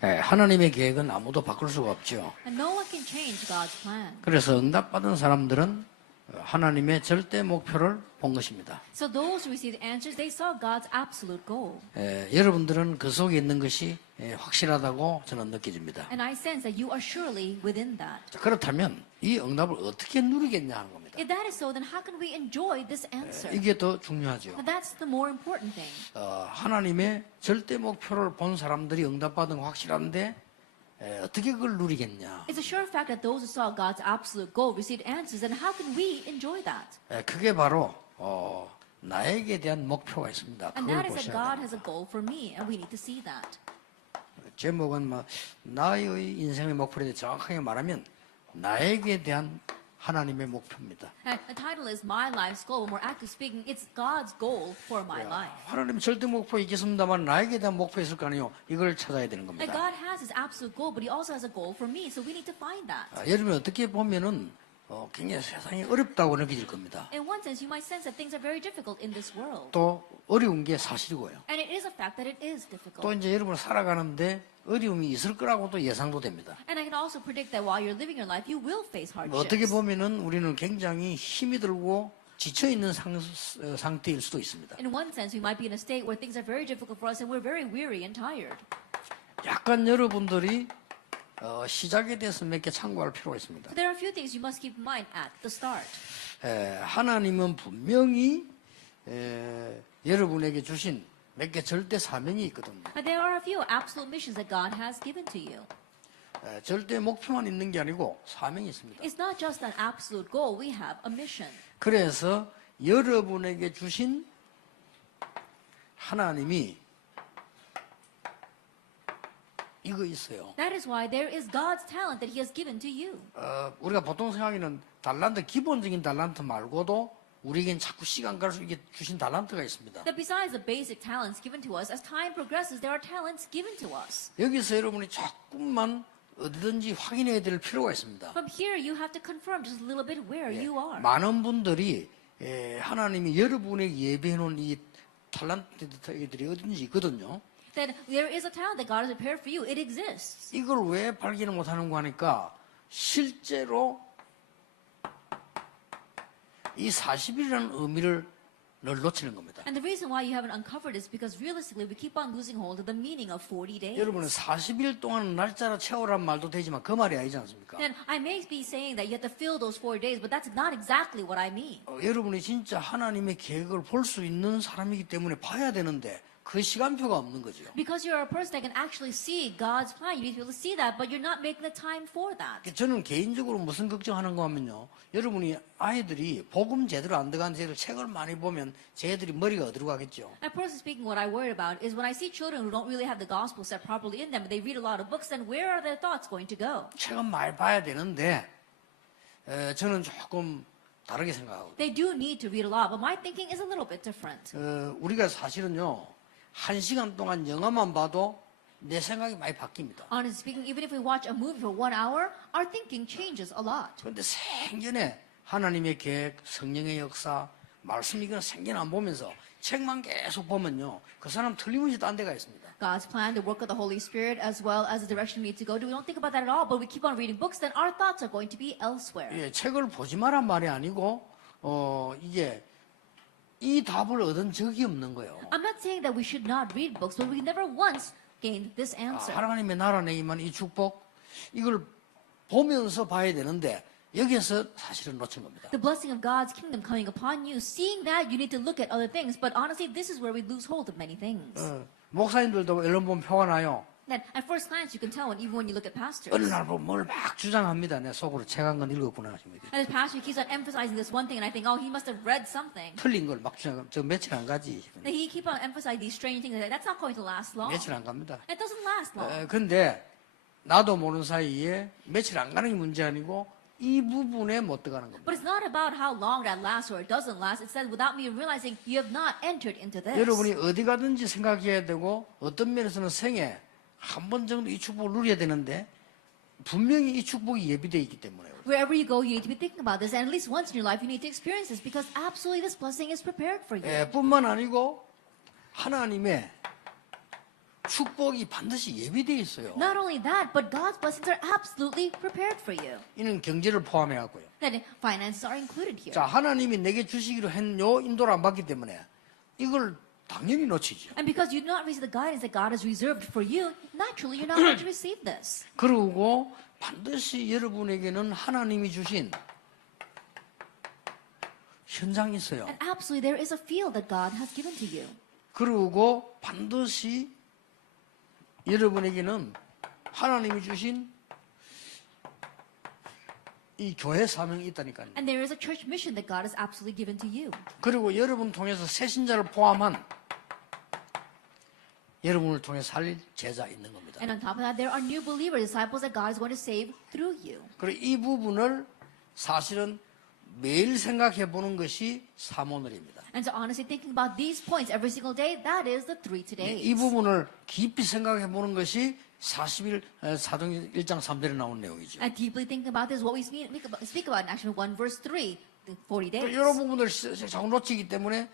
하나님의 계획은 아무도 바꿀 수가 없죠. And no one can change God's plan. 그래서 응답받은 사람들은 하나님의 절대 목표를 본 것입니다. So those who received answers, they saw God's absolute goal. 여러분들은 그 속에 있는 것이 확실하다고 저는 느껴집니다. And I sense that you are surely within that. 자, 그렇다면 이 응답을 어떻게 누리겠냐 하는 겁니다. If that is so, then how can we enjoy this answer? 이게 더 중요하죠. And that's the more important thing. 하나님의 절대 목표를 본 사람들이 응답받은 거 확실한데 어떻게 그걸 누리겠냐. It's a sure fact that those who saw God's absolute goal received answers, and how can we enjoy that? 그게 바로 나에게 대한 목표가 있습니다. And 그걸 that is that 보셔야 God 돼요. has a goal for me, and we need to see that. 제목은 나의 인생의 목표에 정확하게 말하면 나에게 대한 하나님의 목표입니다. And the title is My Life's Goal. When we're actually speaking, it's God's goal for my life. 하나님 절대 목표 있겠습니다만 나에게 대한 목표 있을 거 아니에요. 이걸 찾아야 되는 And 겁니다. God has His absolute goal, but He also has a goal for me, so we need to find that. 여러분 어떻게 보면은 굉장히 세상이 어렵다고 느껴질 겁니다. In one sense, you might sense that things are very difficult in this world. 또 어려운 게 사실이고요. And it is a fact that it is 또 difficult. 이제 여러분 살아가는데 어려움이 있을 거라고도 예상도 됩니다. And I can also predict that while you're living your life, you will face 어떻게 hardships. 보면은 우리는 굉장히 힘이 들고 지쳐 있는 상태일 수도 있습니다. In one sense, we might be in a state where things are very difficult for us and we're very weary and tired. 약간 여러분들이 시작에 대해서 몇 개 참고할 필요가 있습니다. But there are a few things you must keep in mind at the start. 하나님은 분명히 여러분에게 주신 몇 개 절대 사명이 있거든요. And there are a few absolute missions that God has given to you. 절대 목표만 있는 게 아니고 사명이 있습니다. It's not just an absolute goal, we have a mission. 그래서 여러분에게 주신 하나님이 이거 있어요. That is why there is God's talent that He has given to you. 우리가 보통 생각하는 달란트, 기본적인 달란트 말고도 우리에겐 자꾸 시간 갈수록 이게 주신 달란트가 있습니다. That besides the basic talents given to us, as time progresses, there are talents given to us. 여기서 여러분이 조금만 어디든지 확인해야 될 필요가 있습니다. From here, you have to confirm just a little bit where you are. 많은 분들이 하나님이 여러분에게 예배해 놓은 이 탤런트들이 어딘지 있거든요. That there is a talent that God has prepared for you. It exists. 이걸 왜 발견을 못하는 거 하니까 실제로 이 40일이라는 의미를 늘 놓치는 겁니다. And the reason why you haven't uncovered is because realistically, we keep on losing hold of the meaning of 40 days. 여러분은 40일 동안 날짜로 채우란 말도 되지만 그 말이 아니지 않습니까? Then I may be saying that you have to fill those 4 days, but that's not exactly what I mean. 여러분이 진짜 하나님의 계획을 볼 수 있는 사람이기 때문에 봐야 되는데 그 시간표가 없는 거죠. Because you're a person that can actually see God's plan, you need to be able to see that, but you're not making the time for that. 저는 개인적으로 무슨 걱정하는 거 하면요. 여러분이 아이들이 복음 제대로 안 들어간 책을 많이 보면 제 애들이 머리가 어디로 가겠죠. And personally speaking, what I worry about is when I see children who don't really have the gospel set properly in them, but they read a lot of books, then where are their thoughts going to go? 책은 많이 봐야 되는데 저는 조금 다르게 생각하고 They do need to read a lot, but my thinking is a little bit different. 우리가 사실은요. 1시간 동안 영화만 봐도 내 생각이 많이 바뀝니다. Honestly speaking, even if we watch a movie for 1 hour, our thinking changes a lot. 그런데 생전에 하나님의 계획, 성령의 역사, 말씀 이거는 생전 안 보면서 책만 계속 보면요. 그 사람 틀림없이 딴 데가 있습니다. God's plan, the work of the Holy Spirit, as well as the direction we need to go to. We don't think about that at all, but we keep on reading books, then our thoughts are going to be elsewhere. 책을 보지 마란 말이 아니고 이게 이 답을 얻은 적이 없는 거예요. I'm not saying that we should not read books, but we never once gained this answer. 하나님의 나라 내 임한 이 축복 이걸 보면서 봐야 되는데 여기에서 사실은 놓친 겁니다. The blessing of God's kingdom coming upon you, seeing that you need to look at other things, but honestly, this is where we lose hold of many things. 목사님들도 언론 보면 표가 나요. That at first glance, you can tell even when you look at pastors. 어느 날 보면 뭘 막 주장합니다. 내 속으로 책 한 권 읽었구나 하십니다. And the pastor keeps on emphasizing this one thing, and I think, oh, he must have read something. 틀린 걸 막 주장하면 저 며칠 안 가지. That he keep on emphasizing these strange things. That's not going to last long. 며칠 안 갑니다. It doesn't last long. 근데 나도 모르는 사이에 며칠 안 가는 게 문제 아니고 이 부분에 못 들어가는 겁니다. But it's not about how long that lasts or it doesn't last. It's that without me realizing you have not entered into this. 여러분이 어디 가든지 생각해야 되고 어떤 면에서는 생애 한 번 정도 이 축복을 누려야 되는데 분명히 이 축복이 예비되어 있기 때문에 Wherever you go, you need to be thinking about this. And at least once in your life, you need to experience this because absolutely this blessing is prepared for you. 뿐만 아니고 하나님의 축복이 반드시 예비되어 있어요. Not only that, but God's blessings are absolutely prepared for you. 이는 경제를 포함해 갖고요. That finances are included here. 자, 하나님이 내게 주시기로 한 요 인도를 안 받기 때문에 이걸 당연히 놓치죠. And because you do not receive the guidance that God has reserved for you, naturally you're not going to receive this. 그리고 반드시 여러분에게는 하나님이 주신 현장이 있어요. And absolutely there is a field that God has given to you. 그리고 반드시 여러분에게는 하나님이 주신 이 교회 사명이 있다니까요. And there is a church mission that God has absolutely given to you. 그리고 여러분 통해서 새신자를 포함한 여러분을 통해 살릴 제자 있는 겁니다. And on top of that, there are new believer disciples that God is going to save through you. 그리고 이 부분을 사실은 매일 생각해 보는 것이 사모늘입니다. And so honestly thinking about these points every single day, that is the 3 todays. 이 부분을 깊이 생각해 보는 것이 40일 사도행 1장 3절에 나온 내용이죠. And deeply thinking about this, what we speak about in Action 1 verse 3, the 40 days. 이런 부분을 자꾸 놓치기 때문에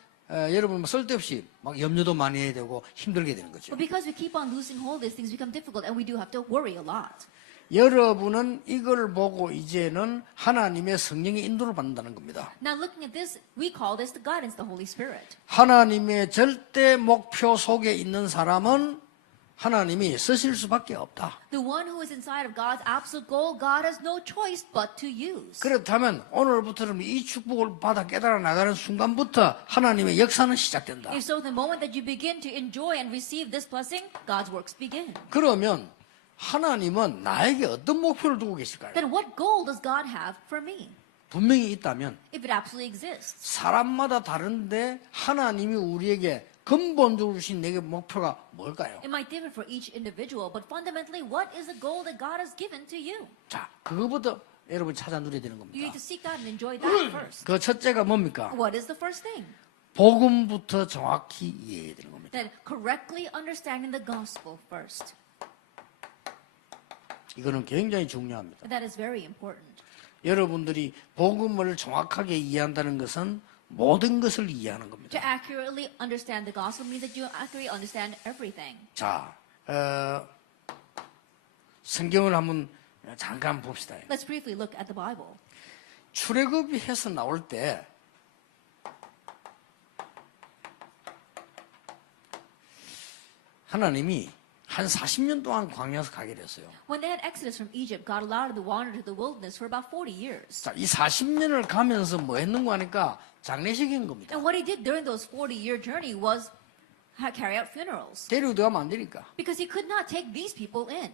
여러분 쓸데없이 막 염려도 많이 해야 되고 힘들게 되는 거죠. But because we keep on losing hold, these things become difficult and we do have to worry a lot. 여러분은 이걸 보고 이제는 하나님의 성령의 인도를 받는다는 겁니다. Now looking at this, we call this the guidance of the Holy Spirit. 하나님의 절대 목표 속에 있는 사람은 하나님이 쓰실 수밖에 없다. The one who is inside of God's absolute goal, God has no choice but to use. 그렇다면 오늘부터는 이 축복을 받아 깨달아 나가는 순간부터 하나님의 역사는 시작된다. If so, the moment that you begin to enjoy and receive this blessing, God's works begin. 그러면 하나님은 나에게 어떤 목표를 두고 계실까요? Then what goal does God have for me? 분명히 있다면 If it absolutely exists. 사람마다 다른데 하나님이 우리에게 근본적으로 주신 내게 목표가 뭘까요? It might differ for each individual, but fundamentally, what is the goal that God has given to you? 자, 그거부터 여러분 찾아 누려야 되는 You 겁니다. need to seek out and enjoy that first. 그 첫째가 뭡니까? What is the first thing? 복음부터 정확히 이해해야 되는 겁니다. Then correctly understanding the gospel first. 이거는 굉장히 중요합니다. That is very important. 여러분들이 복음을 정확하게 이해한다는 것은 모든 것을 이해하는 To 겁니다. accurately understand the gospel means that you accurately understand everything. 자, 성경을 한번 잠깐 봅시다. Let's briefly look at the Bible. 출애굽이 해서 나올 때 하나님이 한 40년 동안 광야에서 가게 됐어요. When they had exodus from Egypt, God allowed them to wander to the wilderness for about 40 years. 자, 이 40년을 가면서 뭐 했는가 하니까 장례식인 겁니다. And what he did during those 40-year journey was carry out funerals. 데려오면 안 되니까. Because he could not take these people in.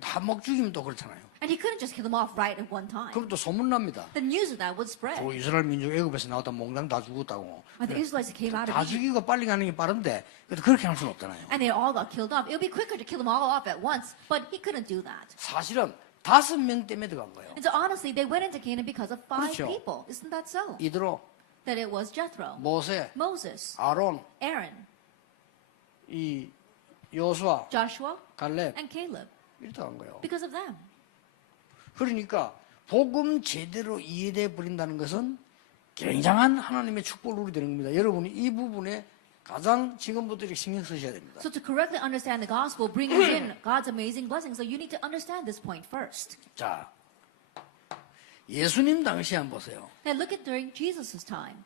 한몫 죽이면 또 그렇잖아요. And he couldn't just kill them off right at one time. 그럼 또 소문납니다. The news of that would spread. 이스라엘 민족 애굽에서 나왔다 몽땅 다 죽었다고. And the Israelites that came out of 다 Egypt, 죽이고 빨리 가는 게 빠른데 그렇게 할 수는 없잖아요. and they all got killed off. It would be quicker to kill them all off at once, but he couldn't do that. 사실은 5명 때문에 들어간 거예요. And so honestly, they went into Canaan because of 5 그렇죠. people. Isn't that so? 이드로, That it was Jethro, 모세, Moses, 아론, Aaron, 이 요수아, Joshua, 갈렙 and Caleb. 이렇게 간 거예요. Because of them. 그러니까 복음 제대로 이해돼 버린다는 것은 굉장한 하나님의 축복을 누리게 되는 겁니다. 여러분이 이 부분에 가장 지금부터 이렇게 신경 쓰셔야 됩니다. So to correctly understand the gospel brings in God's amazing blessings. So you need to understand this point first. 자, 예수님 당시 한번 보세요. Now look at during Jesus' time.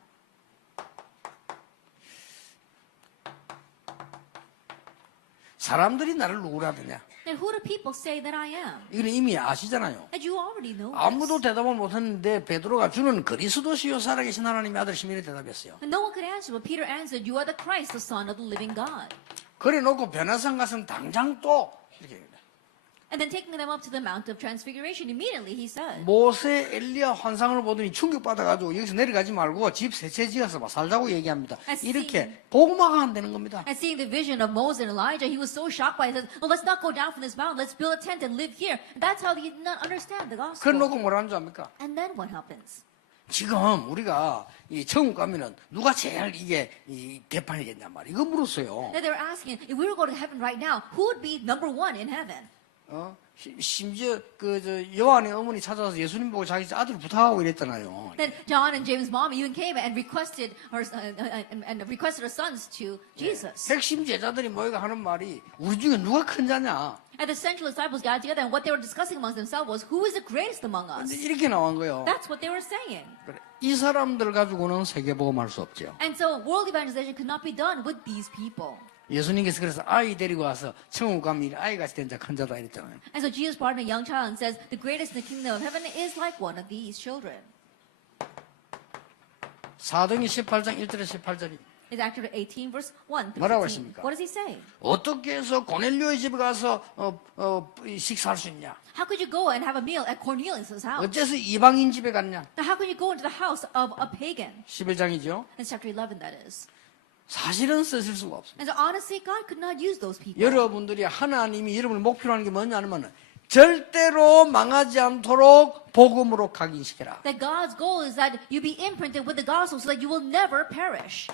사람들이 나를 누구라 하느냐? And who do people say that I am? 이건 이미 아시잖아요. And you already know 아무도 this. 대답을 못했는데 베드로가 주는 그리스도시요 살아계신 하나님의 아들이시며 대답했어요. And no one could answer, but Peter answered, "You are the Christ, the Son of the living God." 그래 놓고 변화산 가서는 당장 또 이렇게 And then taking them up to the Mount of Transfiguration, immediately he said, 모세 엘리야 환상을 보더니 충격받아가지고 여기서 내려가지 말고 집 세 채 지어서 막 살자고 얘기합니다. 이렇게 복음화가 안 되는 겁니다. and seeing the vision of Moses and Elijah, he was so shocked by it. He said, "Well, let's not go down from this mountain. Let's build a tent and live here." That's how he did not understand the 그래 gospel. 놓고 뭐라는 줄 압니까? And then what happens? 지금 우리가 이 천국 가면은 누가 제일 이게 이 대판이겠냐 말이야. 이거 물었어요. Then they were asking, if we were going to heaven right now, who would be number one in heaven? 심지어 요한의 어머니 찾아와서 예수님 보고 자기 아들 부탁하고 이랬잖아요. Then John and James' mom even came and requested her sons to Jesus. 핵심 제자들이 모여가 하는 말이 우리 중에 누가 큰 자냐? And the central disciples got together, and what they were discussing amongst themselves was, who is the greatest among 근데 us? 이렇게 나온 거예요. That's what they were saying. 그래, 이 사람들 가지고는 세계복음할 수 없죠. And so world evangelization could not be done with these people. 예수님께서 그래서 아이 데리고 와서 천국 가면 아이같이 된 자 큰 자다 이랬잖아요. And so Jesus brought in a young child and says, the greatest in the kingdom of heaven is like one of these children. 사도행전 18장 1절에 18절이 It's actually 18 verse 1 through 뭐라고 15. 했습니까? What does he say? 어떻게 해서 고넬료의 집에 가서 식사할 수 있냐? How could you go and have a meal at Cornelius' house? 어째서 이방인 집에 갔냐? Now how could you go into the house of a pagan? 11장이죠. It's chapter 11, that is. 사실은 쓰실 수가 없습니다. And so honestly, God could not use those people. 여러분들이 하나님이 여러분을 목표로 하는 게 뭐냐면 절대로 망하지 않도록 복음으로 각인시켜라. That God's goal is that you be imprinted with the gospel so that you will never perish.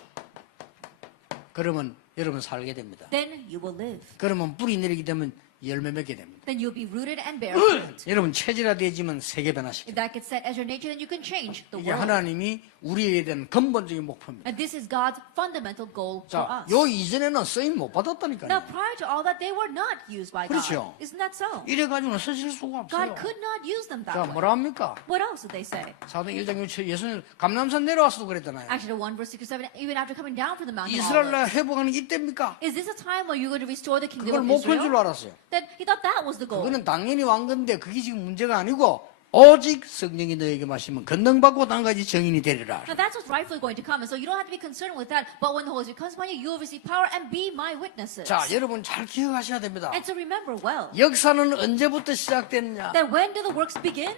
그러면 여러분 살게 됩니다. Then you will live. 그러면 뿌리 내리게 되면 열매 맺게 됩니다. Then you'll be rooted and bear fruit. 여러분 체질화되지면 세계 If 변화시킵니다. that gets set as your nature, then you can change the 이게 world. 하나님이 우리에게 대한 근본적인 목표입니다. And this is God's fundamental goal for 자, us. 요 이전에는 쓰임 못 Now, 받았다니까요. prior to all that, they were not used by 그렇죠. God. Isn't that so? 이래가지고는 쓰실 수가 God 없어요. could not use them 자, that way. 뭐라 합니까? What else did they say? 사도 1장 6절 예수님 감남산 내려와서도 그랬잖아요. Actually, 1 verse 6 or 7, even after coming down from the mountain of 이스라엘 나라 Olives. 회복하는 게 이때입니까? Is this a time where you're going to restore the kingdom 그걸 of 목표인 줄 Israel? 알았어요. Then he thought that was the goal. 그거는 당연히 왕건데 그게 지금 문제가 아니고 오직 성령이 너에게 마시면 건능받고 한 가지 정인이 되리라. Now that's what's rightfully going to come, and so you don't have to be concerned with that. But when the Holy Spirit comes upon you, you will receive power and be my witnesses. 자, 여러분 잘 기억하셔야 됩니다. And so remember well 역사는 언제부터 시작됐냐? that when do the works begin?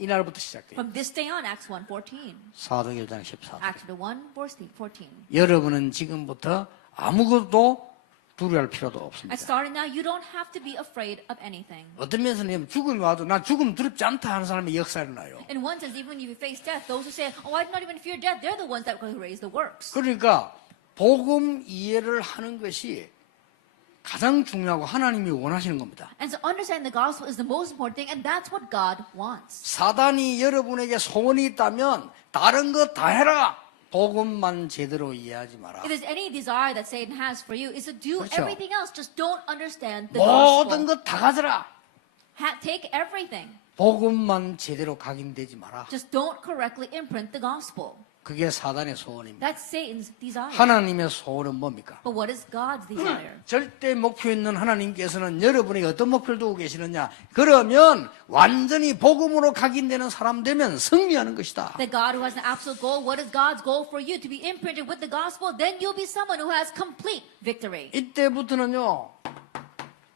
이날부터 시작돼요. From this day on, Acts 1:14. 사도행전 1장 14절. Acts 1 verse 14. 여러분은 지금부터 아무것도 두려워할 필요도 And 없습니다. starting now, you don't have to be afraid of anything. 어떤 면에서는 죽음이 와도 나 죽음 두렵지 않다 하는 사람의 역사를 나요. In one sense, even if you face death, those who say, "Oh, I do not even fear death," they're the ones that will raise the works. 그러니까 복음 이해를 하는 것이 가장 중요하고 하나님이 원하시는 겁니다. And so understanding the gospel is the most important thing, and that's what God wants. 사단이 여러분에게 소원이 있다면 다른 거 다 해라. 복음만 제대로 이해하지 마라. If there's any desire that Satan has for you, is to do 그렇죠. everything else. Just don't understand the 모든 gospel. 것 다 가져라. Take everything. 복음만 제대로 각인되지 마라. Just don't correctly imprint the gospel. 그게 사단의 소원입니다. That's Satan's desire. 하나님의 소원은 뭡니까? But what is God's desire? 절대 목표 있는 하나님께서는 여러분에게 어떤 목표를 두고 계시느냐? 그러면 완전히 복음으로 각인되는 사람 되면 승리하는 것이다. That God who has an absolute goal, what is God's goal for you? To be imprinted with the gospel, then you'll be someone who has complete victory. 이때부터는요,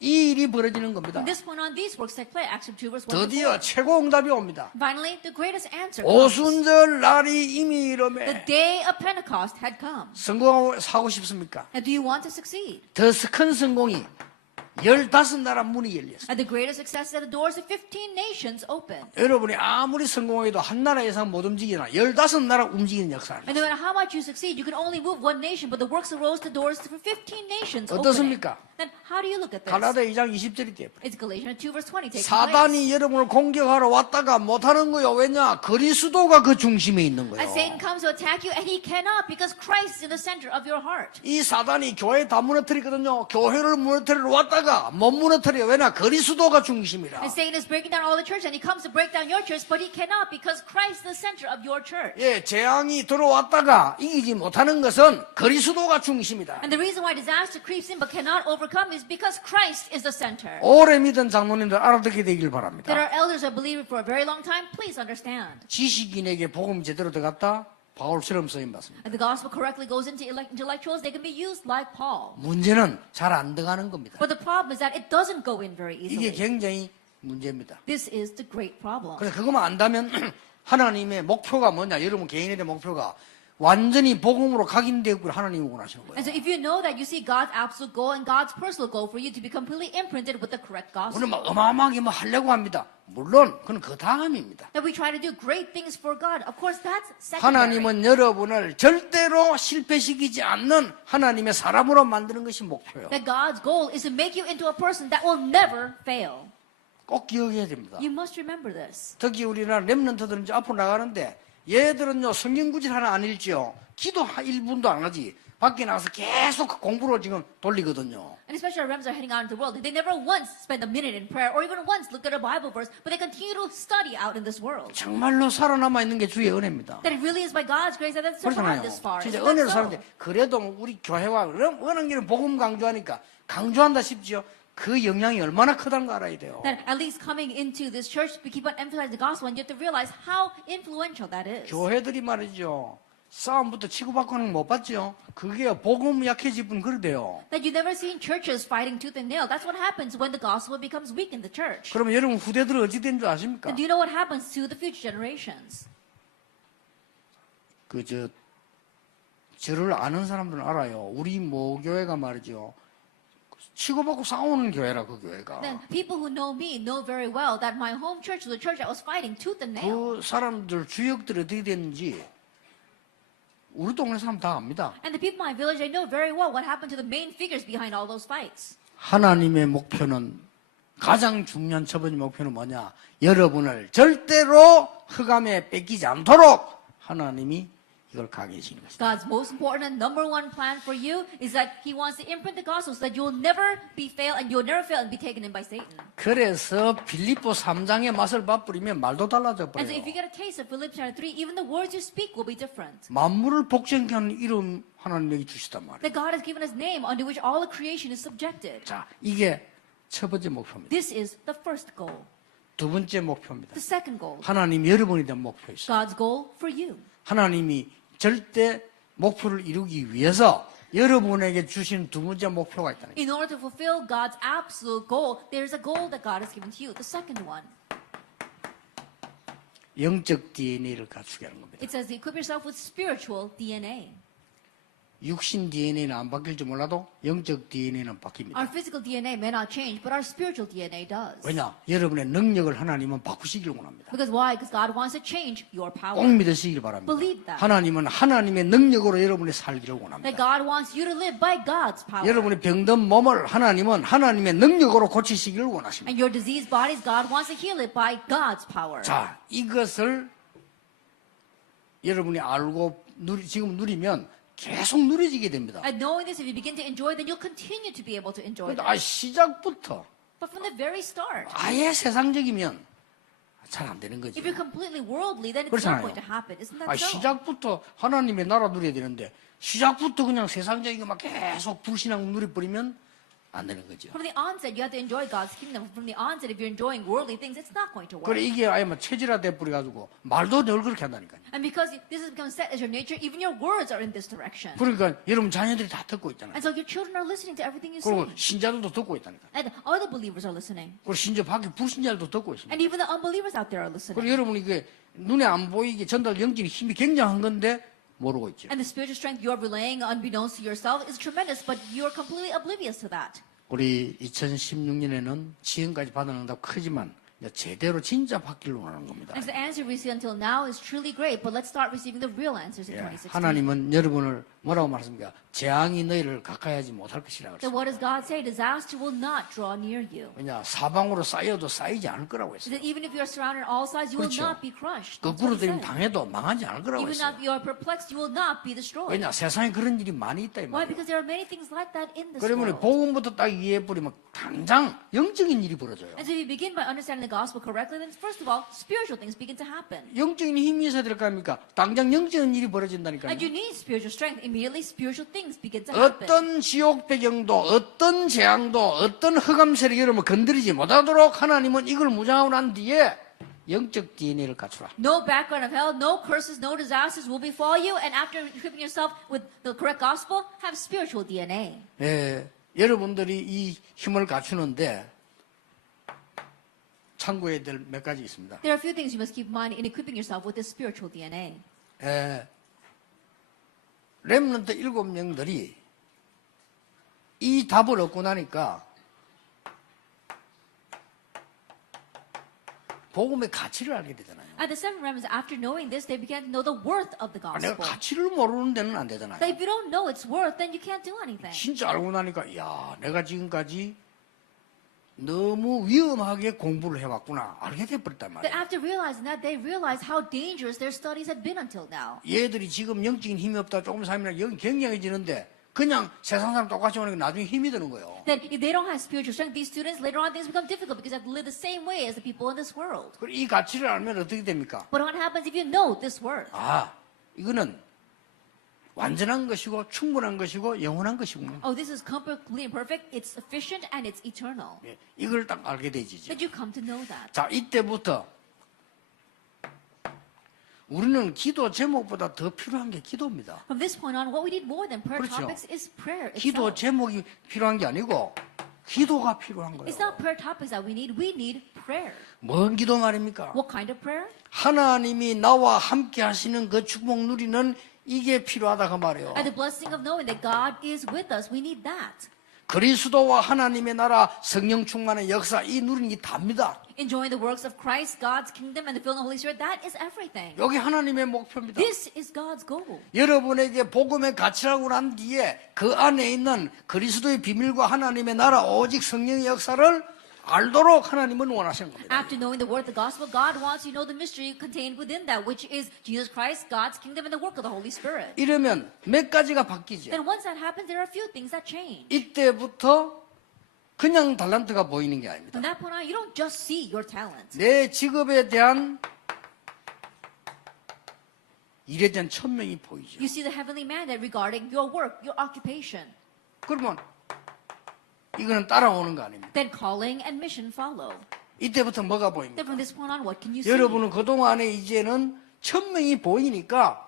이 일이 벌어지는 겁니다. From this point on, these works take place. Acts 2 verse 1 to 드디어 4. 최고 응답이 옵니다. Finally, the greatest answer comes. 오순절 날이 이미 The 이름에 day of Pentecost had come. 성공하고 싶습니까? Now, do you want to succeed? 더 큰 성공이 15나라 문이 열렸어요. And the greatest success is that the doors of 15 nations open. 여러분이 아무리 성공해도 한 나라 이상 못 움직이나 15나라 움직이는 역사입니다. And no matter how much you succeed, you can only move one nation, but the works arose the doors for 15 nations opening. 어떻습니까? Then how do you look at this? 갈라디아 2장 20절이 돼요. It's Galatians 2 verse 20 taking place. 사단이 여러분을 공격하러 왔다가 못하는 거요. 왜냐? 그리스도가 그 중심에 있는 거예요. And Satan comes to attack you, and he cannot because Christ is in the center of your heart. 이 사단이 교회 다 무너뜨리거든요. 교회를 무너뜨리러 왔다가 못 무너뜨려요. 왜냐? 그리스도가 중심이라. And Satan is breaking down all the church, and he comes to break down your church, but he cannot because Christ is the center of your church. 예, 재앙이 들어왔다가 이기지 못하는 것은 그리스도가 중심이다. And the reason why disaster creeps in but cannot overcome is because Christ is the center. 오래 믿은 장로님들 알아듣게 되길 바랍니다. That our elders are believing for a very long time, please understand. 지식인에게 복음 제대로 들어갔다? 바울처럼 쓰임받습니다. And the gospel correctly goes into intellectuals, they can be used like Paul. 문제는 잘 안 들어가는 겁니다. But the problem is that it doesn't go in very 이게 easily. 굉장히 문제입니다. This is the great problem. 그래서 그것만 안다면 하나님의 목표가 뭐냐? 여러분 개인에 대한 목표가 완전히 복음으로 각인되고 하나님이 원하시는 거예요. And so if you know that you see God's absolute goal and God's personal goal for you to be completely imprinted with the correct gospel. 우리는 막 어마어마하게 뭐 하려고 합니다. 물론 그건 그 다음입니다. That we try to do great things for God. Of course, that's secondary. 하나님은 여러분을 절대로 실패시키지 않는 하나님의 사람으로 만드는 것이 목표예요. That God's goal is to make you into a person that will never fail. 꼭 기억해야 됩니다. You must remember this. 특히 우리나라 렘넌트들은 이제 앞으로 나가는데 얘들은요 성경 구절 하나 안 읽지요. 기도 1분도 안 하지. 밖에 나가서 계속 공부로 지금 돌리거든요. And especially our remnants are heading out into the world. They never once spend a minute in prayer or even once look at a Bible verse, but they continue to study out in this world. 정말로 살아남아 있는 게 주의 은혜입니다. That it really is by God's grace that they survived 그렇잖아요. this far. 진짜 Isn't 은혜로 that so? 사는데 그래도 우리 교회와 워낙 복음 강조하니까 강조한다 싶지요. 그 영향이 얼마나 크다는 거 알아야 돼요. That at least coming into this church, we keep on emphasizing the gospel, and you have to realize how influential that is. 교회들이 말이죠. 싸움부터 치고받고 하는 거 못 봤죠? 그게 복음 약해질 뿐 그러대요. That you never seen churches fighting tooth and nail. That's what happens when the gospel becomes weak in the church. 그러면 여러분 후대들은 어찌 된 줄 아십니까? And do you know what happens to the future generations? 저를 아는 사람들은 알아요. 우리 모교회가 말이죠. 치고받고 싸우는 교회라 그 교회가. Then people who know me know very well that my home church was a church that was fighting tooth and nail. 그 사람들 주역들이 어떻게 됐는지 우리 동네 사람 다 압니다. And the people in my village, they know very well what happened to the main figures behind all those fights. 하나님의 목표는 가장 중요한 첫 번째 목표는 뭐냐? 여러분을 절대로 흑암에 뺏기지 않도록 하나님이 이걸 각인시키는 것이다. God's most important and number one plan for you is that He wants to imprint the gospel so that you'll never fail and be taken in by Satan. 그래서 빌립보 3장의 맛을 맛보리면 말도 달라져 And so if you 버려요. get a taste of Philippians chapter 3, even the words you speak will be different. 만물을 복종케 하는 이름 하나님에게 주시단 말이에요. That God has given us name under which all of creation is subjected. 자, 이게 첫 번째 목표입니다. This is the first goal. 두 번째 목표입니다. The second goal, 하나님이 여러분에 대한 목표 있어요. God's goal for you. 하나님이 절대 목표를 이루기 위해서 여러분에게 주신 두 번째 목표가 있다는 거예요. In order to fulfill God's absolute goal, there's a goal that God has given to you. The second one, 영적 DNA를 갖추게 하는 겁니다. it says to equip yourself with spiritual DNA. 육신 DNA는 안 바뀔지 몰라도 영적 DNA는 바뀝니다. Our physical DNA may not change, but our spiritual DNA does. 왜냐? 여러분의 능력을 하나님은 바꾸시길 원합니다. Because why? Because God wants to change your 꼭 power. 믿으시길 바랍니다. Believe that. 하나님은 하나님의 능력으로 여러분이 살기를 That 원합니다. God wants you to live by God's power. 여러분의 병든 몸을 하나님은 하나님의 능력으로 고치시기를 원하십니다. And your diseased bodies, God wants to heal it by God's power. 자, 이것을 여러분이 알고 지금 누리면 계속 누려지게 됩니다. And knowing this, if you begin to enjoy, then you'll continue to be able to enjoy 그런데 it. 시작부터 But from the very start, 아예 세상적이면 잘 안 되는 거죠. if you're completely worldly, then it's 그렇잖아요. not going to happen. Isn't that so? 시작부터 하나님의 나라 누려야 되는데 시작부터 그냥 세상적인 것만 계속 불신앙 누려버리면 안 되는 거죠. From the onset, you have to enjoy God's kingdom. From the onset, if you're enjoying worldly things, it's not going to work. 그래 이게 아예 뭐 체질화돼 버려가지고 말도 늘 그렇게 한다니까요. And because this has become set as your nature, even your words are in this direction. 그러니까 여러분 자녀들이 다 듣고 있잖아요. And so your children are listening to everything you say. 그리고 신자들도 듣고 있다니까. And other believers are listening. 그리고 심지어 밖에 불신자들도 듣고 있습니다. And even the unbelievers out there are listening. 그리고 여러분이 이게 눈에 안 보이게 전달 영적인 힘이 굉장한 건데 모르고 있죠. And the spiritual strength you are relaying unbeknownst to yourself is tremendous, but you are completely oblivious to that. 우리 2016년에는 지금까지 받은 응답 크지만 이제 제대로 진짜 받기를 원하는 겁니다. And the answer we see until now is truly great, but let's start receiving the real answers in 예, 2016. 하나님은 여러분을 뭐라고 말씀합니까? 재앙이 너희를 가까이 하지 못할 것이라 So 그랬어요. what does God say? Disaster will not draw near you. 왜냐? 사방으로 쌓여도 쌓이지 않을 거라고 He 했어요. said, even if you are surrounded on all sides, you will 그렇죠. not be crushed. That's 거꾸로 what he 들이면 said. 당해도 망하지 않을 거라고 Even 했어요. if you are perplexed, you will not be destroyed. 왜냐? 세상에 그런 일이 많이 있다 이 Why? 말이에요. Because there are many things like that in this 그러면 world. 복음부터 딱 이해해버리면 당장 영적인 일이 벌어져요. And so if you begin by understanding the gospel correctly, then first of all, spiritual things begin to happen. 영적인 힘이 있어야 될 거 아닙니까? 당장 영적인 일이 벌어진다니까요. And you need spiritual strength. Immediately, spiritual things begin to happen. 어떤 지옥 배경도 어떤 재앙도 어떤 흑암 세력이 여러분 건드리지 못하도록 하나님은 이걸 무장하고 난 뒤에 영적 DNA를 갖추라. No background of hell, no curses, no disasters will befall you. And after equipping yourself with the correct gospel, have spiritual DNA. 예, 여러분들이 이 힘을 갖추는데 참고해야 될 몇 가지 있습니다. There are a few things you must keep in mind in equipping yourself with this spiritual DNA. 예, 렘넌트 7명들이 이 답을 얻고 나니까 복음의 가치를 알게 되잖아요. And the seven remnants, after knowing this, they began to know the worth of the 내가 gospel. 가치를 모르는 데는 안 되잖아요. That if you don't know its worth, then you can't do anything. 진짜 알고 나니까 야, 내가 지금까지 너무 위험하게 공부를 해왔구나 알게 돼버렸단 But 말이에요. after realizing that, they realized how dangerous their studies had been until now. 얘들이 지금 영적인 힘이 없다 조금 살면 영 굉장해지는데 그냥 세상 사람 똑같이 오니까 나중에 힘이 드는 거예요. That if they don't have spiritual strength, these students, later on things become difficult because they have to live the same way as the people in this world. 그리고 이 가치를 알면 어떻게 됩니까? But what happens if you know this worth? 아, 이거는 완전한 것이고 충분한 것이고 영원한 것이군요. Oh, this is completely imperfect, it's sufficient, and it's eternal. 예, 이걸 딱 알게 되지. That you come to know that. 자, 이때부터 우리는 기도 제목보다 더 필요한 게 기도입니다. From this point on, what we need more than prayer 그렇죠. topics is prayer 기도 itself. 제목이 필요한 게 아니고 기도가 필요한 It's 거예요. not prayer topics that we need prayer. 뭔 기도 말입니까? What kind of prayer? 하나님이 나와 함께 하시는 그 축복 누리는 이게 필요하다 그 말이에요. And the blessing of knowing that God is with us, we need that. 그리스도와 하나님의 나라 성령 충만의 역사 이 누리는 게 답니다. Enjoying the works of Christ, God's kingdom, and the filling of the Holy Spirit, that is everything. 여기 하나님의 목표입니다. This is God's goal. 여러분에게 복음의 가치라고 난 뒤에 그 안에 있는 그리스도의 비밀과 하나님의 나라 오직 성령의 역사를 알도록 하나님은 원하시는 겁니다. After knowing the word of the gospel, God wants you to know the mystery contained within that, which is Jesus Christ, God's kingdom, and the work of the Holy Spirit. 이러면 몇 가지가 바뀌죠. Then once that happens, there are a few things that change. 이때부터 그냥 달란트가 보이는 게 아닙니다. From that point on, you don't just see your talent. 내 직업에 대한 일에 대한 천명이 보이죠. You see the heavenly mandate regarding your work, your occupation. 그러면 이거는 따라오는 거 아닙니까? Then calling and mission follow. 이때부터 뭐가 Then 보입니까? from this point on, what can you see? 여러분은 그동안에 이제는 천명이 보이니까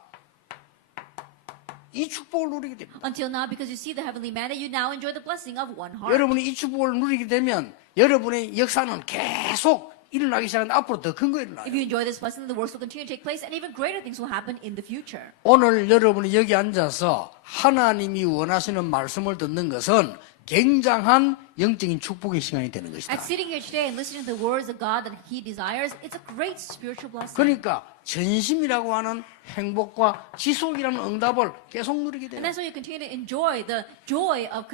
이 축복을 누리게 됩니다. Until now, because you see the heavenly mandate, you now enjoy the blessing of one heart. 여러분이 이 축복을 누리게 되면 여러분의 역사는 계속 일어나기 시작하는데 앞으로 더 큰 거 일어나요. If you enjoy this blessing, the works will continue to take place, and even greater things will happen in the future. 오늘 여러분이 여기 앉아서 하나님이 원하시는 말씀을 듣는 것은 굉장한 영적인 축복의 시간이 되는 것이다. And sitting here today and listening to the words of God that He desires, it's a great spiritual blessing. 그러니까 전심이라고 하는 행복과 지속이라는 응답을 계속 누리게 And 돼요. that's why you continue to enjoy the joy of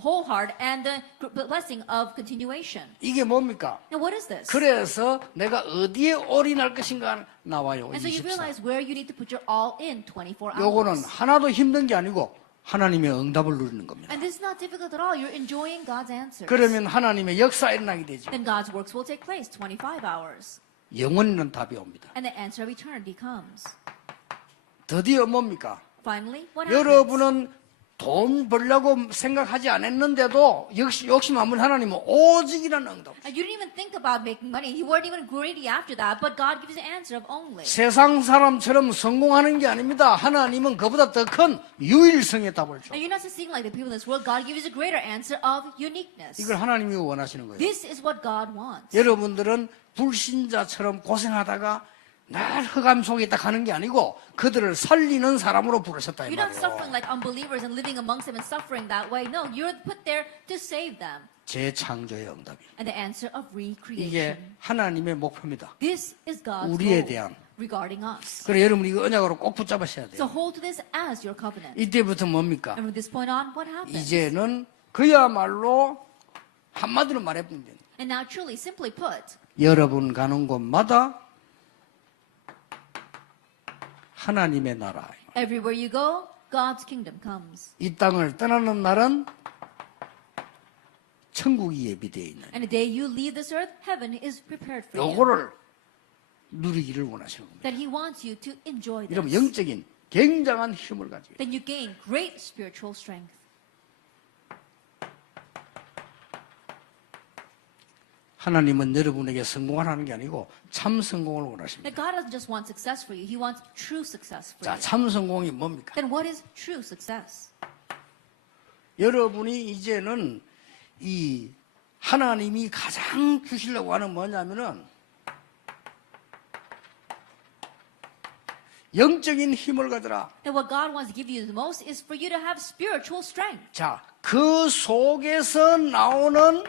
whole heart and the blessing of continuation. 이게 뭡니까? Now, what is this? 그래서 내가 어디에 올인할 것인가 나와요. And so you 24. realize where you need to put your all in 24 요거는 hours. 하나도 힘든 게 아니고 하나님의 응답을 누리는 겁니다. And this is not difficult at all. You're enjoying God's answers. 그러면 하나님의 역사 일어나게 되죠. Then God's works will take place 25 hours. 영원히는 답이 옵니다. And the answer of eternity comes. 드디어 뭡니까? Finally, what happens? 여러분은 돈 벌려고 생각하지 않았는데도 역시 욕심 안 부린 하나님은 오직이라는 응답. And you didn't even think about making money. You weren't even greedy after that, but God gives you the answer of only. 세상 사람처럼 성공하는 게 아닙니다. 하나님은 그보다 더 큰 유일성의 답을 줘. And you're not succeeding like the people in this world. God gives you a greater answer of uniqueness. 이걸 하나님이 원하시는 거예요. This is what God wants. 여러분들은 불신자처럼 고생하다가 날 흑암 속에 있다 가는 게 아니고 그들을 살리는 사람으로 부르셨다 이 You're not suffering 말이에요. like unbelievers and living amongst them and suffering that way. No, you're put there to save them. 재창조의 응답이. And the answer of 이게 recreation. 하나님의 목표입니다. This is God's 우리에 goal 대한. regarding us. 그래 여러분 이거 언약으로 꼭 붙잡으셔야 So 돼요. hold to this as your covenant. 이때부터 뭡니까? And from this point on, what happens? 이제는 그야말로 한마디로 말해보면 And now truly, simply put, 여러분 가는 곳마다 하나님의 나라. everywhere you go, God's kingdom comes. 이 땅을 떠나는 날은 천국이 예비되어 있는. And the day you leave this earth, heaven is prepared for you. 요거를 누리기를 원하시는 겁니다. That He wants you to enjoy 이러면 this. 영적인 굉장한 힘을 가지게. Then you gain great spiritual strength. 하나님은 여러분에게 성공하라는 게 아니고 참 성공을 원하십니다. That God doesn't just want success for you, He wants true success for 자, you. 참 성공이 뭡니까? Then what is true success? 여러분이 이제는 이 하나님이 가장 주시려고 하는 뭐냐면은 영적인 힘을 가져라. That what God wants to give you the most is for you to have spiritual strength. 자, 그 속에서 나오는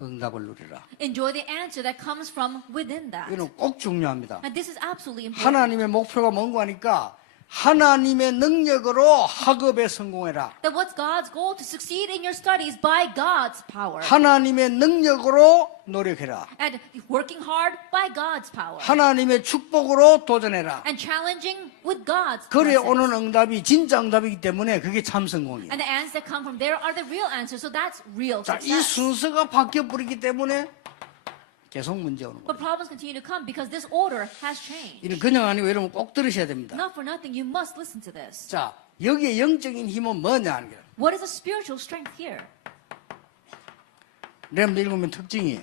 응답을 누리라. Enjoy the answer that comes from within that. 이거는 꼭 중요합니다. And this is absolutely important. 하나님의 목표가 뭔가 하니까 하나님의 능력으로 학업에 성공해라. That what's God's goal? To succeed in your studies by God's power. 하나님의 능력으로 노력해라. And working hard by God's power. 하나님의 축복으로 도전해라. And challenging with God's 그래 blessings. 오는 응답이 진짜 응답이기 때문에 그게 참 성공이에요. And the answers that come from there are the real answers. So that's real 자, 이 success. 순서가 바뀌어버리기 때문에 계속 문제 오는 거예요. But problems continue to come because this order has changed. 이는 그냥 아니고 여러분 꼭 들으셔야 됩니다. Not for nothing, you must listen to this. 자, 여기에 영적인 힘은 뭐냐 하는 거예요. What is the spiritual strength here? 렘드 읽으면 특징이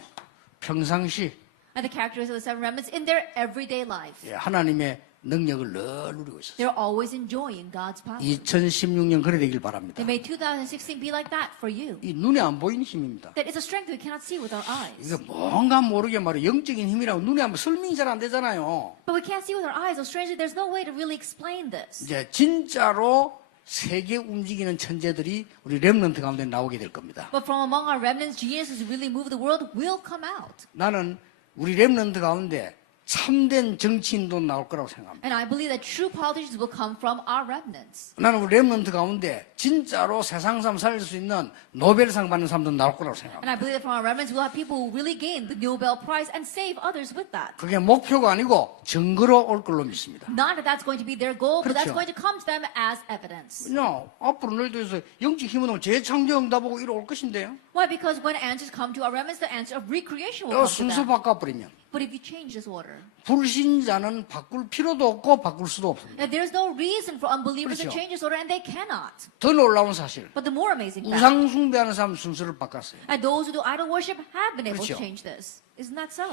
평상시 And the characteristics of the seven remnants in their everyday life. 하나님의 능력을 늘 누리고 있어요. They're always enjoying God's power. 2016년 그래 되길 바랍니다. And may 2016 be like that for you. 이 눈에 안 보이는 힘입니다. That is a strength we cannot see with our eyes. 이거 뭔가 모르게 말이에요. 영적인 힘이라고 눈에 한번 설명이 잘 안 되잖아요. But we can't see with our eyes. So strangely, there's no way to really explain this. 이제 진짜로 세계 움직이는 천재들이 우리 렘넌트 가운데 나오게 될 겁니다. But from among our remnants, geniuses who really move the world will come out. 나는 우리 렘넌트 가운데 참된 정치인도 나올 거라고 생각합니다. And I believe that true politicians will come from our remnants. 나는 우리 렘넌트 가운데 진짜로 세상 삶 살릴 수 있는 노벨상 받는 사람도 나올 거라고 생각합니다. And I believe that from our remnants, we'll have people who really gain the Nobel Prize and save others with that. 그게 목표가 아니고 증거로 올 걸로 믿습니다. Not that that's going to be their goal, but that's 그렇죠. going to come to them as evidence. 그냥 앞으로 너희들 해서 영적 힘은 재창조 응답하고 이리 올 것인데요. Why? Because when answers come to our remnants, the answer of recreation 이 will come to 순서 them. 바꿔버리면 But if you change this order, 불신자는 바꿀 필요도 없고 바꿀 수도 없습니다. that there's no reason for unbelievers to 그렇죠. change this order, and they cannot. 더 놀라운 사실, But the more amazing fact, 우상 숭배하는 사람 순서를 바꿨어요. and those who do idol worship have been able 그렇죠. to change this. Isn't that so?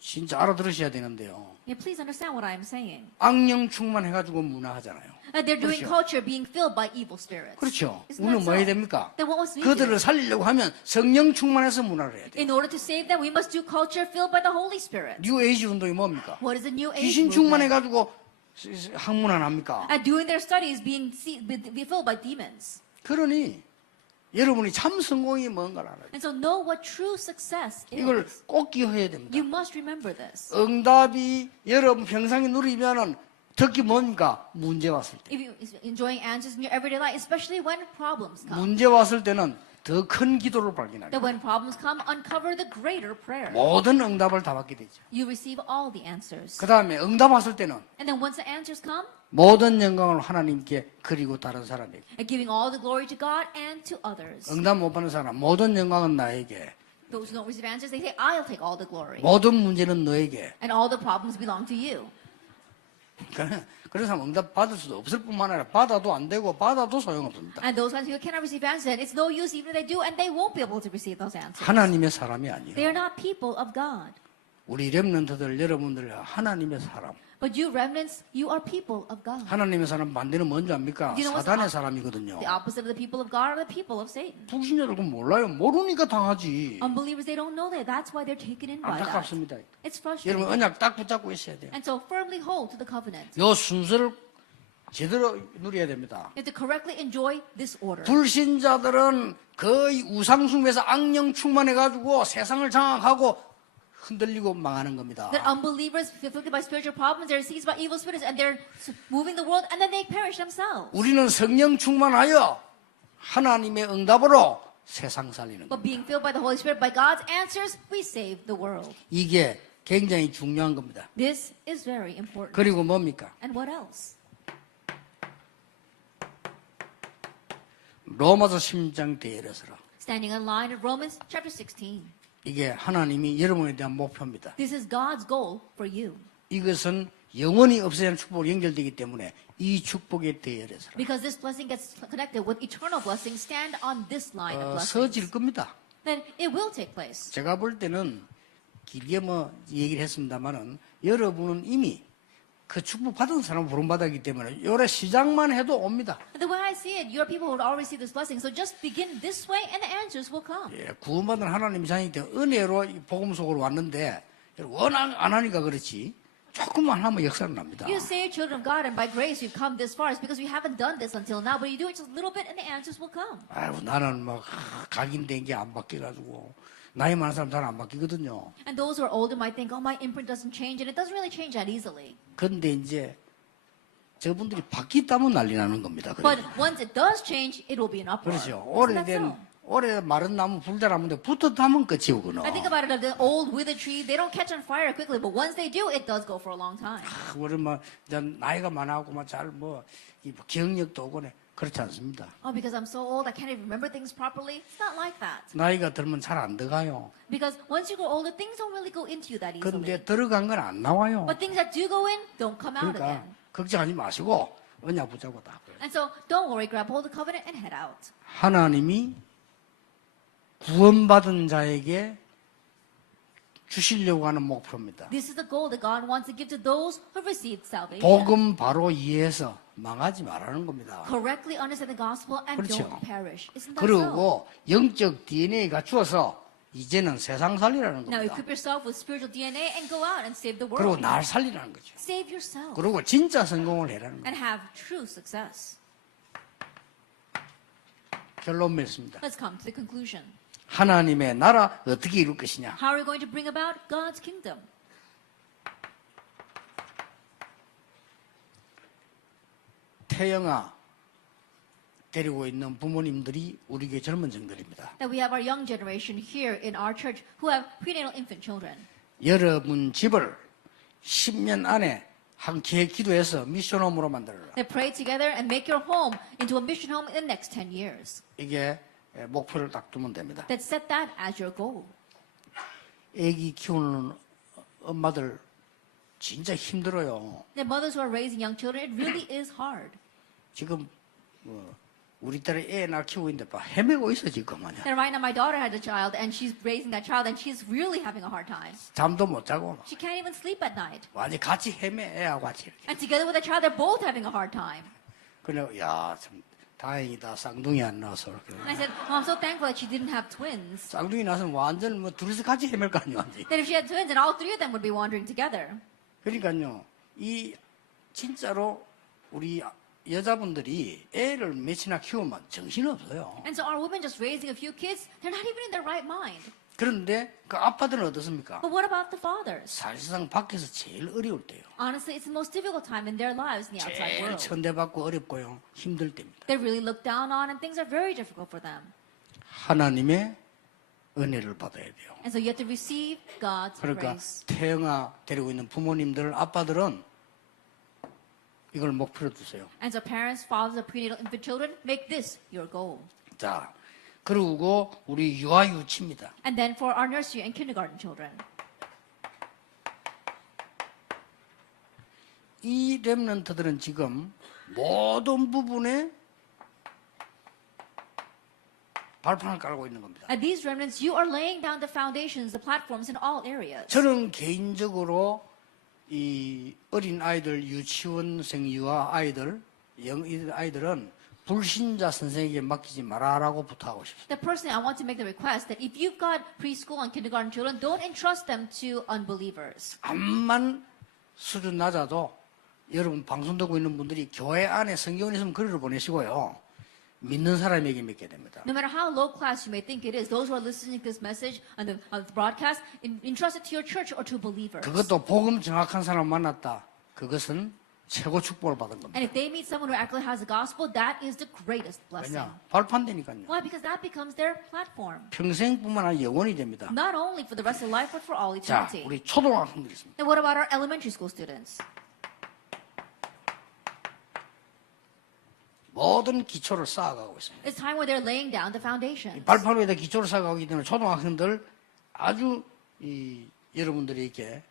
진짜 알아들으셔야 되는데요. Yeah, please understand what I'm saying. 악령 충만해가지고 문화하잖아요. And they're doing 그렇죠. culture being filled by evil spirits. 그렇죠. Isn't 우리는 that 뭐 해야 so? 됩니까? Then what must we 그들을 do? 살리려고 하면 성령 충만해서 문화를 해야 돼요. In order to save them, we must do culture filled by the Holy Spirit. 뉴 에이지 운동이 뭡니까? What is the New Age 귀신 movement? 충만해가지고 학문 안 합니까? And doing their studies being be filled by demons. 그러니 여러분이 참 성공이 뭔가를 알아요. And so know what true success 이걸 is. 꼭 기억해야 됩니다. You must remember this. 응답이 여러분 평상에 누리면은 특히 뭡니까? 문제 왔을 때. If you're enjoying answers in your everyday life, especially when problems come. 문제 왔을 때는 더 큰 기도를 발견하게 That when problems come, uncover the greater prayer. 모든 응답을 다 받게 되죠. You receive all the answers. 그 다음에 응답 왔을 때는 And then once the answers come, 모든 영광을 하나님께 그리고 다른 사람에게. and giving all the glory to God and to others. 응답 못 받는 사람 모든 영광은 나에게, Those who don't receive answers, they say, I'll take all the glory. 모든 문제는 너에게. And all the problems belong to you. 그런 사람 응답 받을 수도 없을 뿐만 아니라 받아도 안 되고 받아도 소용없습니다. And those ones who cannot receive answers, then it's no use even if they do, and they won't be able to receive those answers. 하나님의 사람이 They 아니에요. are not people of God. 우리 렘넌트들 여러분들 하나님의 사람. But you remnants, you are people of God. 하나님의 사람 반대는 뭔지 압니까? You know what's 사단의 the- 사람이거든요. The opposite of the people of God are the people of Satan. 불신자들 그건 몰라요. 모르니까 당하지. Unbelievers, they don't know that. That's why they're taken in by that. 안타깝습니다. It's 여러분 frustrating. 언약 딱 붙잡고 있어야 돼요. And so firmly hold to the covenant. 요 순서를 제대로 누려야 됩니다. You have to correctly enjoy this order. 불신자들은 거의 우상숭배에서 악령 충만해가지고 세상을 장악하고 흔들리고 망하는 겁니다. That unbelievers, afflicted by spiritual problems, they're seized by evil spirits, and they're moving the world, and then they perish themselves. 우리는 성령 충만하여 하나님의 응답으로 세상 살리는 But 겁니다. being filled by the Holy Spirit, by God's answers, we save the world. 이게 굉장히 중요한 겁니다. This is very important. 그리고 뭡니까? And what else? 로마서 10장 대열에서라. Standing in line of Romans chapter 16. 이게 하나님이 여러분에 대한 목표입니다. This is God's goal for you. 이것은 영원히 없어야 하는 축복으로 연결되기 때문에 이 축복의 대열에서라. Because this blessing gets connected with eternal blessing, stand on this line of blessings. 서질 겁니다. Then it will take place. 제가 볼 때는 길게 얘기를 했습니다만은 여러분은 이미 그 축복 받은 사람 부름받았기 때문에 요래 시작만 해도 옵니다. The way I see it, you are people who already receive this blessing. So just begin this way and the answers will come. 예, 구원받은 하나님 자녀이기 때문에 은혜로 이 복음 속으로 왔는데 워낙 안 하니까 그렇지. 조금만 하면 역사는 납니다. You say children of God, and by grace you've come this far. It's because we haven't done this until now, but you do it just a little bit, and the answers will come. 아유, 나는 막 각인된 게 안 바뀌어가지고 나이 많은 사람 잘 안 바뀌거든요. And those who are older might think, oh, my imprint doesn't change, and it doesn't really change that easily. 근데 이제 저분들이 바뀌었다면 난리 나는 겁니다. But once it does change, it will be an uproar. 그렇죠. Isn't that so? 오래 마른 나무 불자나무인데 붙었다면 끝이오구나. I think about it, the old withered tree, they don't catch on fire quickly, but once they do, it does go for a long time. 우리 뭐 나이가 많아갖고 기억력도 오고네. 그렇지 않습니다. Oh, because I'm so old, I can't even remember things properly. It's not like that. 나이가 들면 잘 안 들어가요. Because once you grow older, things don't really go into you that easily. 근데 들어간 건 안 나와요. But things that do go in don't come out 그러니까 again. 걱정하지 마시고 언약 붙잡고 다. And so, don't worry, grab hold of the covenant and head out. 하나님이 구원받은 자에게 주시려고 하는 목표입니다. This is the goal that God wants to give to those who have received salvation. 복음 바로 이해해서 망하지 말라는 겁니다. Correctly understand the gospel and 그렇죠. don't perish. Isn't that so? 그리고 영적 DNA 갖추어서 이제는 세상 살리라는 Now 겁니다. equip yourself with spiritual DNA and go out and save the 그리고 world. 날 살리라는 거죠. Save yourself 그리고 진짜 성공을 해라는 거예요. and have true success. 결론 맺습니다. Let's come to the conclusion. 하나님의 나라 어떻게 이룰 것이냐? How are we going to bring about God's kingdom? 태영아 데리고 있는 부모님들이 우리 교회 젊은 정들입니다. That we have our young generation here in our church who have prenatal infant children. 여러분 집을 10년 안에 한 계획 기도해서 미션홈으로 만들어라. They pray together and make your home into a mission home in the next 10 years. 이게 목표를 딱 두면 됩니다. That set that as your goal. 애기 키우는 엄마들 진짜 힘들어요. The mothers who are raising young children, it really is hard. 지금 우리 딸이 애 낳아 키우고 있는데 봐 헤매고 있어 지금 아니야. And right now my daughter had a child and she's raising that child and she's really having a hard time. 잠도 못 자고 She can't even sleep at night. 완전 같이 헤매 애하고 같이 이렇게. And together with the child, they're both having a hard time. 그래 야참 다행이다 쌍둥이 안 나와서 이렇게. And I said, oh, I'm so thankful that she didn't have twins. 쌍둥이 나서는 완전 뭐 둘이서 같이 헤맬 거 아니야 완전. That if she had twins, then all three of them would be wandering together. 그러니까요 이 진짜로 우리 여자분들이 애를 몇이나 키우면 정신 없어요. And so our women just raising a few kids, they're not even in their right mind. 그런데 그 아빠들은 어떻습니까? But what about the fathers? 사실상 밖에서 제일 어려울 때요. Honestly, it's the most difficult time in their lives in the outside 제일 world. 천대받고 어렵고요 힘들 때입니다. They're really looked down on and things are very difficult for them. 하나님의 은혜를 받아야 돼요. And so you have to receive God's 그러니까 grace. 태영아 데리고 있는 부모님들 아빠들은 이걸 목표로 두세요. And so parents, fathers of prenatal infant children, make this your goal. 자, 그리고 우리 유아유치입니다. And then for our nursery and kindergarten children. 이 렘넌트들은 지금 모든 부분에 발판을 깔고 있는 겁니다. At these remnants, you are laying down the foundations, the platforms in all areas. 저는 개인적으로 이 어린 아이들, 유치원생 유아 아이들, 아이들은 불신자 선생에게 맡기지 마라라고 부탁하고 싶습니다. That personally, I want to make the request that if you've got preschool and kindergarten children, don't entrust them to unbelievers. 암만 수준 낮아도 여러분 방송 듣고 있는 분들이 교회 안에 성경이 있으면 글을 보내시고요. 믿는 사람에게 맡게 됩니다. No matter how low class you may think it is, those who are listening to this message on the broadcast, entrust it to your church or to believers. 그것도 복음 정확한 사람 만났다. 그것은 최고 축복을 받은 겁니다. And if they meet someone who actually has the gospel, that is the greatest blessing. 왜냐? 발판되니까요. Why? Because that becomes their platform. 평생뿐만 아니라 영원히 됩니다. Not only for the rest of life, but for all 자, eternity. 우리 초등학생들이 있습니다. And what about our elementary school students? 모든 기초를 쌓아가고 있습니다. It's time where they're laying down the foundations. 발판 위에다 기초를 쌓아가기 때문에 초등학생들 아주 여러분들이 이렇게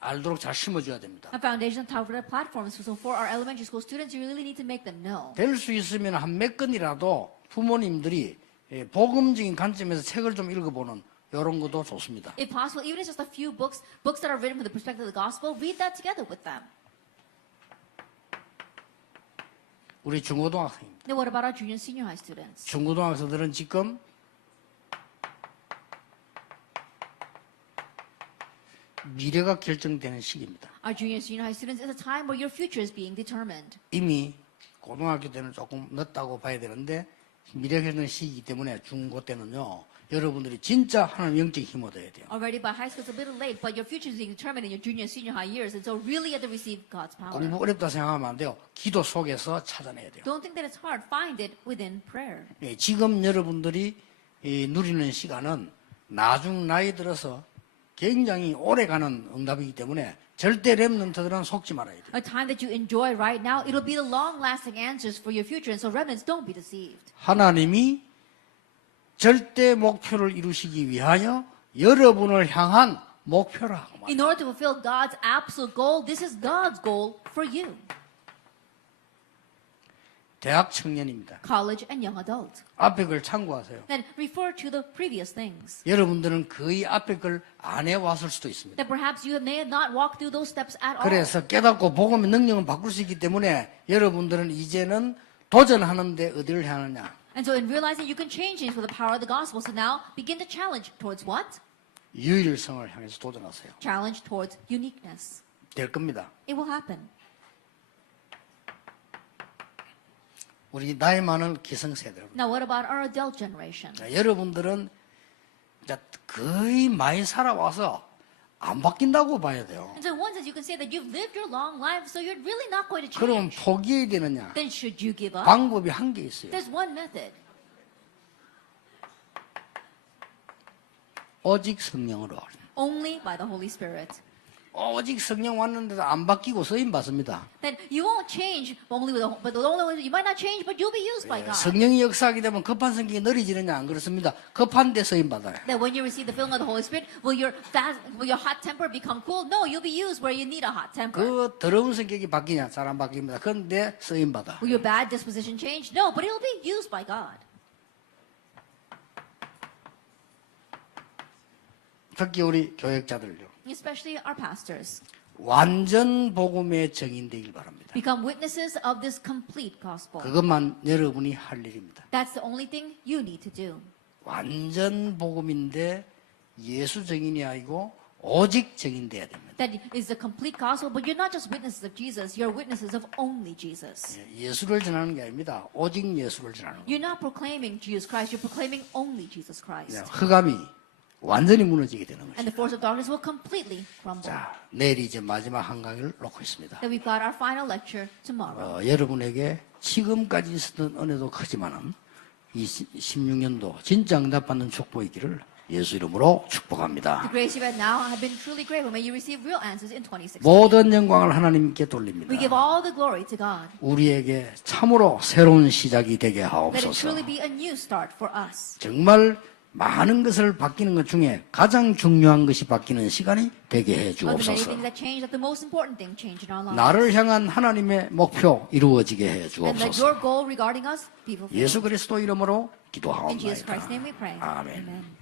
알도록 잘 심어줘야 됩니다. A foundation on top of their platforms. So for our elementary school students, you really need to make them know. 될 수 있으면 한 몇 건이라도 부모님들이 복음적인 관점에서 책을 좀 읽어보는 이런 것도 좋습니다. If possible, even if it's just a few books that are written from the perspective of the gospel, read that together with them. 우리 중고등학생입니다. Then what about our junior and senior high students? 중고등학생들은 지금 미래가 결정되는 시기입니다. Our junior, senior high students is a time where your future is being determined. 이미 고등학교 때는 조금 늦다고 봐야 되는데 미래 결정 시기이기 때문에 중고 때는요. 여러분들이 진짜 하나님 영적 힘 얻어야 돼요. Already by high school it's a little late, but your future is being determined in your junior, senior high years, and so really you have to receive God's power. 공부 어렵다 생각하면 안 돼요. 기도 속에서 찾아내야 돼요. Don't think that it's hard. Find it within prayer. 예, 지금 여러분들이 누리는 시간은 나중 나이 들어서 굉장히 오래가는 응답이기 때문에 절대 렘넌트들은 속지 말아야 돼요. A time that you enjoy right now, it'll be the long-lasting answers for your future, and so remnants, don't be deceived. 하나님이 절대 목표를 이루시기 위하여 여러분을 향한 목표라고 말합니다. In order to fulfill God's absolute goal, this is God's goal for you. 대학 청년입니다. College and young adult. 앞에 걸 참고하세요. Then refer to the previous things. 여러분들은 거의 앞에 걸 안 해왔을 수도 있습니다. That perhaps you may have not walked through those steps at all. 그래서 깨닫고 복음의 능력은 바꿀 수 있기 때문에 여러분들은 이제는 도전하는데 어디를 향하느냐? And so in realizing you can change things with the power of the gospel, so now begin to challenge towards what? 유일성을 향해서 도전하세요. Challenge towards uniqueness. 될 겁니다. It will happen. 우리 나이 많은 기성세대들. Now what about our adult generation? 자, 여러분들은 이제 거의 많이 살아와서 안 바뀐다고 봐야 돼요. And so in one sense you can say that you've lived your long life, so you're really not going to 그럼 change. 포기해야 되느냐? Then should you give up? 방법이 한 개 있어요. There's one method. 오직 성령으로. Only by the Holy Spirit. 오직 성령 왔는데도 안 바뀌고 쓰임 받습니다. Then you won't change only with but the only way you might not change, but you'll be used by God. 성령이 역사하게 되면 급한 성경이 느려지느냐 안 그렇습니다. 급한데 쓰임 받아요. That when you receive the filling of the Holy Spirit, will your hot temper become cool? No, you'll be used where you need a hot temper. 그 더러운 성격이 바뀌냐? 잘 안 바뀝니다. 그런데 쓰임 받아. Will your bad disposition change? No, but it'll be used by God. 특히 우리 교역자들요. Especially our pastors. 완전 복음의 증인되길 바랍니다. Become witnesses of this complete gospel. 그것만 여러분이 할 일입니다. That's the only thing you need to do. 완전 복음인데 예수 증인이 아니고 오직 증인돼야 됩니다. That is the complete gospel, but you're not just witnesses of Jesus, you're witnesses of only Jesus. 예수를 전하는 게 아닙니다. 오직 예수를 전하는 거예요. You're not proclaiming Jesus Christ, you're proclaiming only Jesus Christ. 흑암이 완전히 무너지게 되는 And 거죠. the force of darkness will completely crumble. 자, 내일 이제 마지막 한 강의를 놓고 있습니다. That we've got our final lecture tomorrow. 여러분에게 지금까지 있었던 은혜도 크지만은 이 16년도 진짜 응답받는 축복이 있기를 예수 이름으로 축복합니다. The grace you've had now have been truly great. May you receive real answers in 2016. 모든 영광을 하나님께 돌립니다. We give all the glory to God. 우리에게 참으로 새로운 시작이 되게 Let it 하옵소서. truly be a new start for us. 정말 많은 것을 바뀌는 것 중에 가장 중요한 것이 바뀌는 시간이 되게 해 Of the many 주옵소서. things that change, that the most important thing change in our lives. 나를 향한 하나님의 목표 이루어지게 해 And let 주옵소서. your goal regarding us be fulfilled. 예수 그리스도 이름으로 In Jesus 기도하옵나이다. Christ's name we pray. 아멘. Amen.